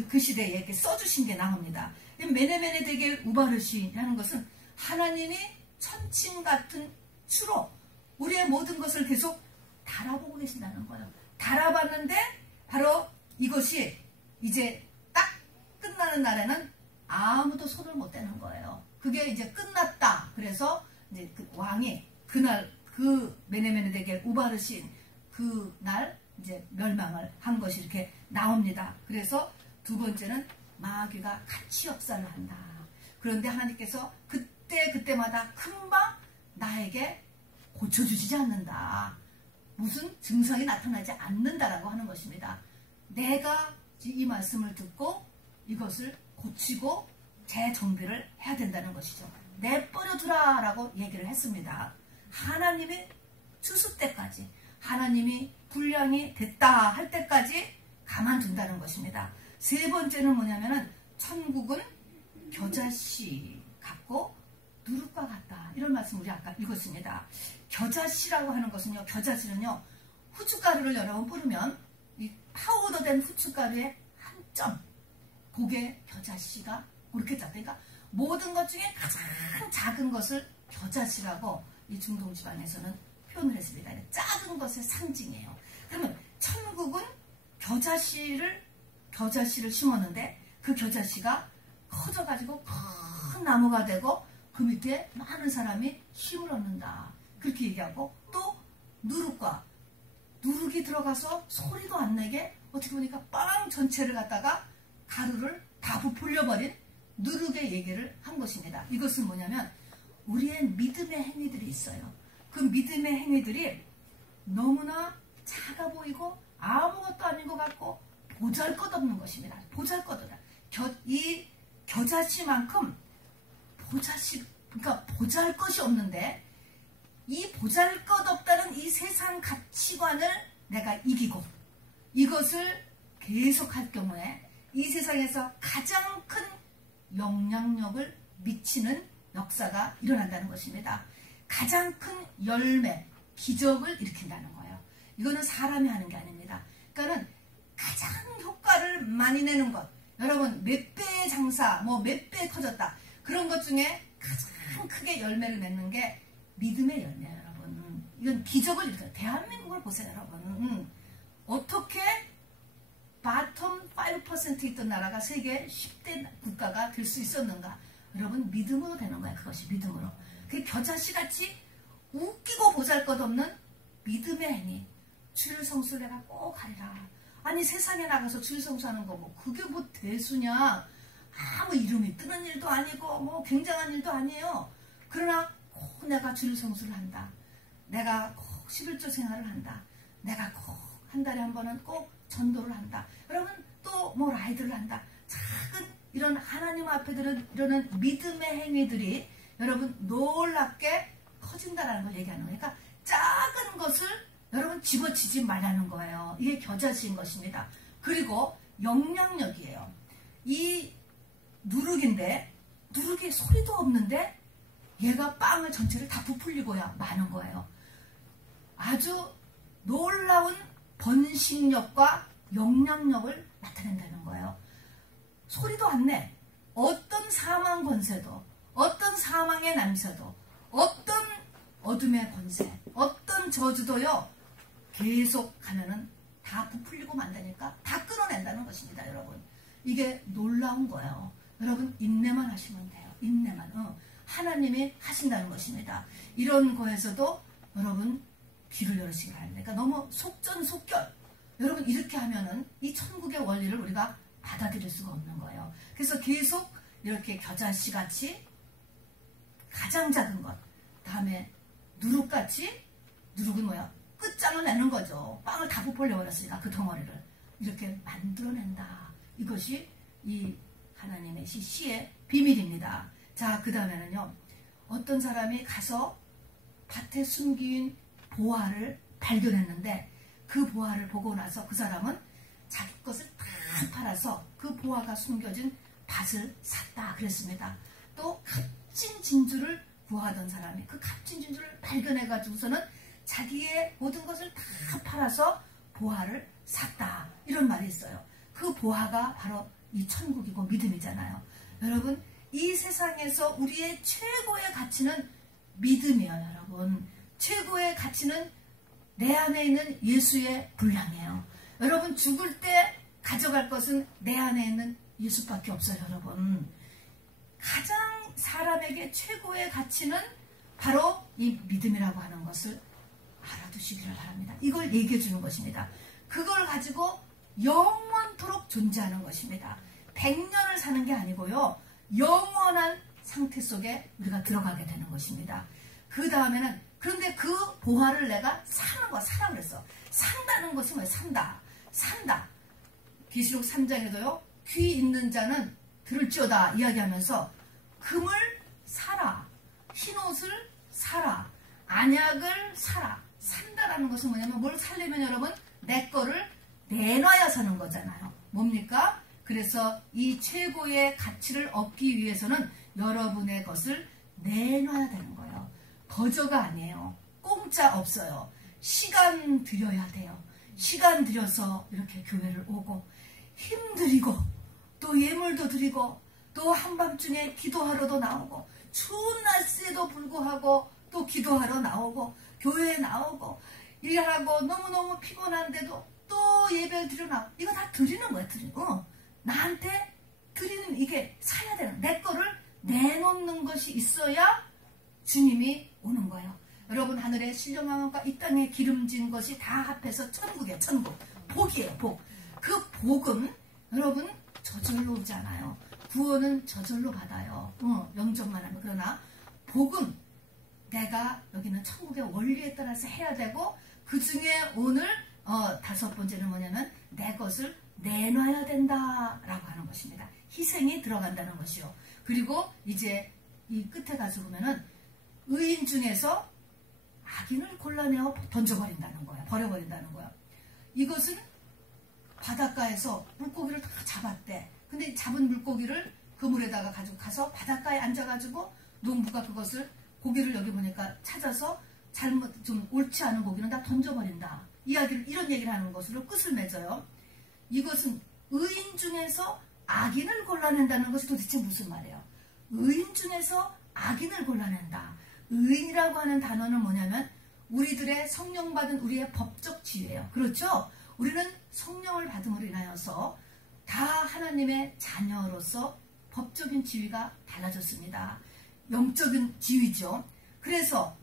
그 시대에 이렇게 써주신 게 나옵니다. 메네메네 되게 우바르신이라는 것은 하나님이 천칭 같은 추로 우리의 모든 것을 계속 달아보고 계신다는 거예요. 달아봤는데 바로 이것이 이제 딱 끝나는 날에는 아무도 손을 못 대는 거예요. 그게 이제 끝났다. 그래서 이제 그 왕이 그날 그 메네메네 되게 우바르신 그날 이제 멸망을 한 것이 이렇게 나옵니다. 그래서 두 번째는 마귀가 같이 역사를 한다. 그런데 하나님께서 그때마다 금방 나에게 고쳐주시지 않는다. 무슨 증상이 나타나지 않는다라고 하는 것입니다. 내가 이 말씀을 듣고 이것을 고치고 재정비를 해야 된다는 것이죠. 내버려두라 라고 얘기를 했습니다. 하나님이 추수 때까지 하나님이 분량이 됐다 할 때까지 가만둔다는 것입니다. 세 번째는 뭐냐면은 천국은 겨자씨 같고 누룩과 같다 이런 말씀 말씀 우리 아까 읽었습니다. 겨자씨라고 하는 것은요, 겨자씨는요, 후춧가루를 여러분 뿌리면 이 파우더된 후춧가루의 한 점, 그게 겨자씨가 그렇게 작다. 그러니까 모든 것 중에 가장 작은 것을 겨자씨라고 이 중동 지방에서는 표현을 했습니다. 작은 것의 상징이에요. 그러면 천국은 겨자씨를 심었는데 그 겨자씨가 커져가지고 큰 나무가 되고 그 밑에 많은 사람이 힘을 얻는다. 그렇게 얘기하고 또 누룩이 들어가서 소리도 안 내게 어떻게 보니까 빵 전체를 갖다가 가루를 다 부풀려버린 누룩의 얘기를 한 것입니다. 이것은 뭐냐면 우리의 믿음의 행위들이 있어요. 그 믿음의 행위들이 너무나 작아 보이고 아무것도 아닌 것 같고 보잘것없는 것입니다. 보잘것없다. 이 겨자씨만큼 그러니까 보잘것이 없는데 이 보잘것없다는 이 세상 가치관을 내가 이기고 이것을 계속할 경우에 이 세상에서 가장 큰 영향력을 미치는 역사가 일어난다는 것입니다. 가장 큰 열매, 기적을 일으킨다는 거예요. 이거는 사람이 하는 게 아닙니다. 그러니까 가장 효과를 많이 내는 것, 여러분 몇 배의 장사, 몇 배 커졌다, 그런 것 중에 가장 크게 열매를 맺는 게 믿음의 열매예요, 여러분. 이건 기적을 일으켜요. 대한민국을 보세요, 여러분. 어떻게 바텀 5% 있던 나라가 세계 10대 국가가 될 수 있었는가? 여러분, 믿음으로 되는 거야. 그것이 믿음으로. 그 겨자씨같이 웃기고 보잘것없는 믿음의 행위. 주일 성수를 내가 꼭 하리라. 아니, 세상에 나가서 주일 성수하는 거 그게 대수냐? 아무 이름이 뜨는 일도 아니고 굉장한 일도 아니에요. 그러나 꼭 내가 주일 성수를 한다. 내가 꼭 11조 생활을 한다. 내가 꼭 한 달에 한 번은 꼭 전도를 한다. 여러분 또 라이드를 한다. 작은 이런 하나님 앞에 이러는 믿음의 행위들이 여러분 놀랍게 커진다라는 걸 얘기하는 거예요. 그러니까 작은 것을 여러분 집어치지 말라는 거예요. 이게 겨자씨인 것입니다. 그리고 영향력이에요. 이 누룩인데 누룩이 소리도 없는데 얘가 빵을 전체를 다 부풀리고야 마는 거예요. 아주 놀라운 번식력과 영향력을 나타낸다는 거예요. 소리도 안 내. 어떤 사망 권세도, 어떤 사망의 냄새도, 어떤 어둠의 권세, 어떤 저주도요, 계속 하면은 다 부풀리고 만다니까 다 끌어낸다는 것입니다, 여러분. 이게 놀라운 거예요. 여러분, 인내만 하시면 돼요. 인내만. 하나님이 하신다는 것입니다. 이런 거에서도 여러분, 귀를 열으시기 바랍니다. 그러니까 너무 속전속결. 여러분, 이렇게 하면은 이 천국의 원리를 우리가 받아들일 수가 없는 거예요. 그래서 계속 이렇게 겨자씨 같이 가장 작은 것, 다음에 누룩같이, 누룩은 뭐야? 끝장을 내는 거죠. 빵을 다 부풀려 버렸으니까 그 덩어리를 이렇게 만들어낸다. 이것이 이 하나님의 시의 비밀입니다. 자, 그 다음에는요, 어떤 사람이 가서 밭에 숨긴 보화를 발견했는데 그 보화를 보고 나서 그 사람은 자기 것을 다 팔아서 그 보화가 숨겨진 밭을 샀다 그랬습니다. 또 값진 진주를 구하던 사람이 그 값진 진주를 발견해 가지고서는 자기의 모든 것을 다 팔아서 보화를 샀다, 이런 말이 있어요. 그 보화가 바로 이 천국이고 믿음이잖아요. 여러분, 이 세상에서 우리의 최고의 가치는 믿음이에요. 여러분, 최고의 가치는 내 안에 있는 예수의 분량이에요. 여러분, 죽을 때 가져갈 것은 내 안에 있는 예수밖에 없어요. 여러분, 가장 사람에게 최고의 가치는 바로 이 믿음이라고 하는 것을 알아두시기를 바랍니다. 이걸 얘기해 주는 것입니다. 그걸 가지고 영원토록 존재하는 것입니다. 100년을 사는 게 아니고요, 영원한 상태 속에 우리가 들어가게 되는 것입니다. 그 다음에는, 그런데 그 보화를 내가 사는 거야. 사라 그랬어. 산다는 것은 뭐예요? 산다. 계시록 3장에도요, 귀 있는 자는 들을지어다 이야기하면서 금을 사라, 흰옷을 사라, 안약을 사라. 산다라는 것은 뭐냐면, 뭘 살려면 여러분, 내 거를 내놔야 사는 거잖아요. 뭡니까? 그래서 이 최고의 가치를 얻기 위해서는 여러분의 것을 내놔야 되는 거예요. 거저가 아니에요. 공짜 없어요. 시간 들여야 돼요. 시간 들여서 이렇게 교회를 오고 힘들이고 또 예물도 드리고 또 한밤중에 기도하러도 나오고 추운 날씨에도 불구하고 또 기도하러 나오고 교회에 나오고 일하고 너무너무 피곤한데도 또 예배를 드려 나오고 이거 다 드리는 거야. 나한테 드리는 이게 사야 되는 내 거를 내놓는 것이 있어야 주님이 오는 거예요. 여러분 하늘의 신령함과 이 땅에 기름진 것이 다 합해서 천국이에요. 천국. 복이에요. 복. 그 복은 여러분 저절로 오지 않아요. 구원은 저절로 받아요. 영접만 하면. 그러나 복은 내가 여기는 천국의 원리에 따라서 해야 되고 그 중에 오늘 5번째는 뭐냐면 내 것을 내놔야 된다라고 하는 것입니다. 희생이 들어간다는 것이요. 그리고 이제 이 끝에 가서 보면은 의인 중에서 악인을 골라내어 던져버린다는 거야. 버려버린다는 거야. 이것은 바닷가에서 물고기를 다 잡았대. 근데 잡은 물고기를 그물에다가 가지고 가서 바닷가에 앉아가지고 농부가 그것을 고기를 여기 보니까 찾아서 잘못 좀 옳지 않은 고기는 다 던져버린다. 이런 얘기를 하는 것으로 끝을 맺어요. 이것은 의인 중에서 악인을 골라낸다는 것이 도대체 무슨 말이에요? 의인 중에서 악인을 골라낸다. 의인이라고 하는 단어는 뭐냐면 우리들의 성령 받은 우리의 법적 지위예요. 그렇죠? 우리는 성령을 받음으로 인하여서 다 하나님의 자녀로서 법적인 지위가 달라졌습니다. 영적인 지위죠. 그래서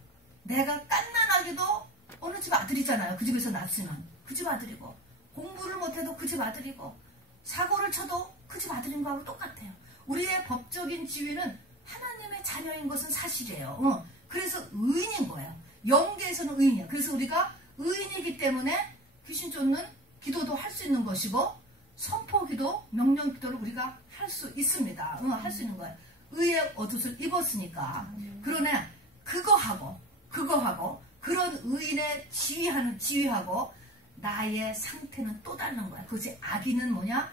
내가 깐난하게도 어느 집 아들이잖아요. 그 집에서 났으면 그 집 아들이고 공부를 못해도 그 집 아들이고 사고를 쳐도 그 집 아들인 거하고 똑같아요. 우리의 법적인 지위는 하나님의 자녀인 것은 사실이에요. 그래서 의인인 거예요. 영계에서는 의인이에요. 그래서 우리가 의인이기 때문에 귀신 쫓는 기도도 할 수 있는 것이고 선포기도 명령기도를 우리가 할 수 있습니다. 할 수 있는 거예요. 의의 옷을 입었으니까. 그러나 그거하고 그런 의인의 지위하고 나의 상태는 또 다른 거야. 그것이 악인은 뭐냐?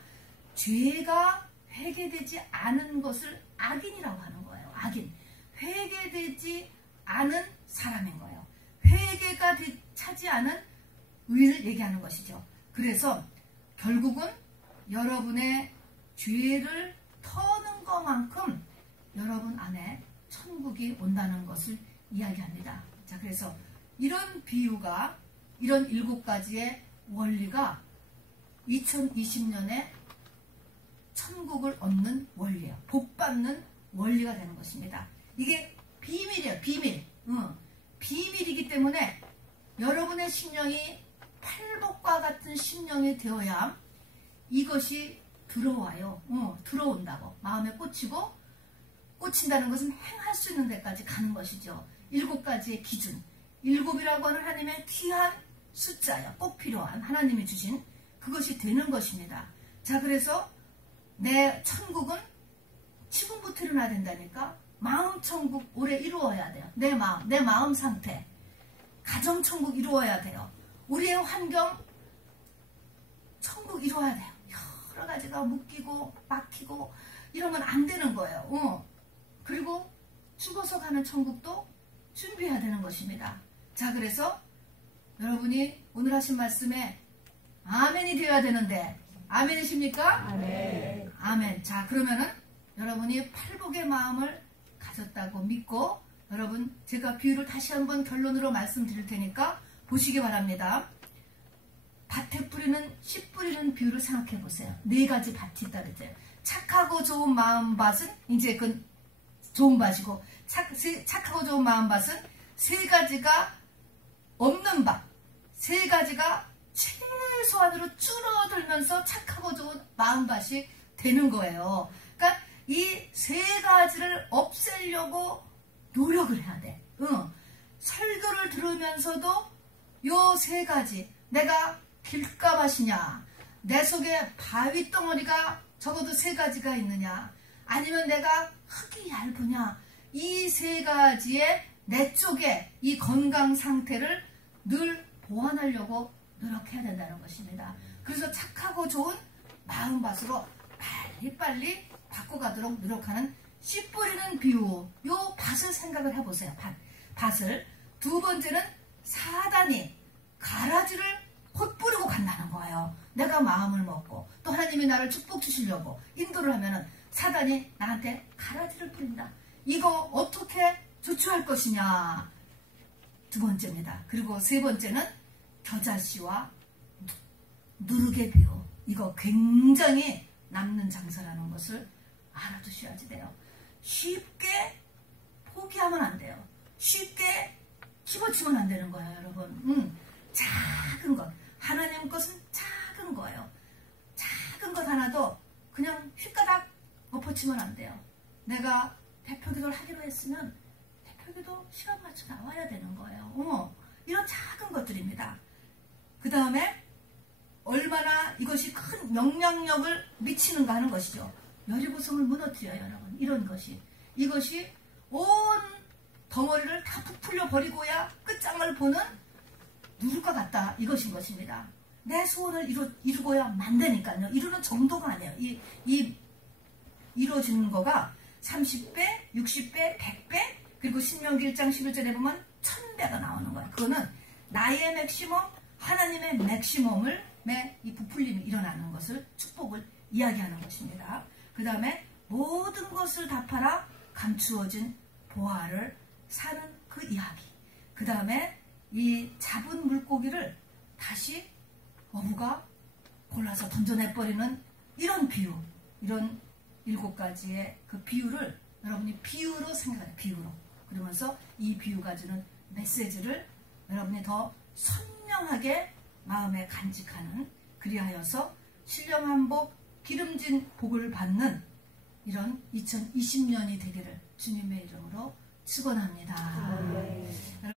죄가 회개되지 않은 것을 악인이라고 하는 거예요. 악인. 회개되지 않은 사람인 거예요. 회개가 차지 않은 의인을 얘기하는 것이죠. 그래서 결국은 여러분의 죄를 터는 것만큼 여러분 안에 천국이 온다는 것을 이야기합니다. 자, 그래서 이런 비유가 이런 7가지의 원리가 2020년에 천국을 얻는 원리예요. 복받는 원리가 되는 것입니다. 이게 비밀이에요. 비밀. 비밀이기 때문에 여러분의 심령이 팔복과 같은 심령이 되어야 이것이 들어와요. 들어온다고. 마음에 꽂힌다는 것은 행할 수 있는 데까지 가는 것이죠. 7가지의 기준. 7이라고 하는 하나님의 귀한 숫자요. 꼭 필요한 하나님이 주신 그것이 되는 것입니다. 자, 그래서 내 천국은 지금부터 일어나야 된다니까. 마음 천국 올해 이루어야 돼요. 내 마음 상태. 가정 천국 이루어야 돼요. 우리의 환경 천국 이루어야 돼요. 여러 가지가 묶이고 막히고 이러면 안 되는 거예요. 그리고 죽어서 가는 천국도 준비해야 되는 것입니다. 자, 그래서 여러분이 오늘 하신 말씀에 아멘이 되어야 되는데 아멘이십니까? 아멘. 아멘. 자, 그러면은 여러분이 팔복의 마음을 가졌다고 믿고 여러분 제가 비유를 다시 한번 결론으로 말씀드릴 테니까 보시기 바랍니다. 밭에 뿌리는 씨 뿌리는 비유를 생각해 보세요. 4가지 밭이 있다 그랬죠. 착하고 좋은 마음밭은 이제 그 좋은 밭이고 착하고 좋은 마음밭은 3가지가 없는 밭, 3가지가 최소한으로 줄어들면서 착하고 좋은 마음밭이 되는 거예요. 그러니까 이 3가지를 없애려고 노력을 해야 돼. 설교를 들으면서도 요 3가지 내가 길가밭이냐, 내 속에 바위 덩어리가 적어도 3가지가 있느냐, 아니면 내가 흙이 얇으냐, 이 3가지의 내 쪽에 이 건강 상태를 늘 보완하려고 노력해야 된다는 것입니다. 그래서 착하고 좋은 마음밭으로 빨리 바꿔가도록 노력하는 씨 뿌리는 비유, 요 밭을 생각을 해보세요. 밭을. 두 번째는 사단이 가라지를 헛뿌리고 간다는 거예요. 내가 마음을 먹고 또 하나님이 나를 축복 주시려고 인도를 하면은 사단이 나한테 가라지를 뿌린다. 이거 어떻게 조치할 것이냐. 두 번째입니다. 그리고 세 번째는 겨자씨와 누룩의 비유. 이거 굉장히 남는 장사라는 것을 알아두셔야지 돼요. 쉽게 포기하면 안 돼요. 쉽게 집어치면 안 되는 거예요, 여러분. 작은 것. 하나님 것은 작은 거예요. 작은 것 하나도 그냥 휘가닥 엎어치면 안 돼요. 내가 대표기도를 하기로 했으면 대표기도 시간 맞춰 나와야 되는 거예요. 이런 작은 것들입니다. 그 다음에 얼마나 이것이 큰 영향력을 미치는가 하는 것이죠. 여리고성을 무너뜨려요, 여러분. 이런 것이. 이것이 온 덩어리를 다 부풀려 버리고야 끝장을 보는 누를것 같다. 이것인 것입니다. 내 소원을 이루고야 만드니까요. 이루는 정도가 아니에요. 이루어지는 거가 30배, 60배, 100배, 그리고 신명기 1장 11절에 보면 1000배가 나오는 거예요. 그거는 나의 맥시멈, 하나님의 맥시멈을 이 부풀림이 일어나는 것을, 축복을 이야기하는 것입니다. 그 다음에 모든 것을 다 팔아 감추어진 보화를 사는 그 이야기. 그 다음에 이 잡은 물고기를 다시 어부가 골라서 던져내버리는 이런 비유. 이런 7가지의 그 비유를 여러분이 비유로 생각해요. 비유로. 그러면서 이 비유가 주는 메시지를 여러분이 더 선명하게 마음에 간직하는, 그리하여서 신령한 복, 기름진 복을 받는 이런 2020년이 되기를 주님의 이름으로 축원합니다.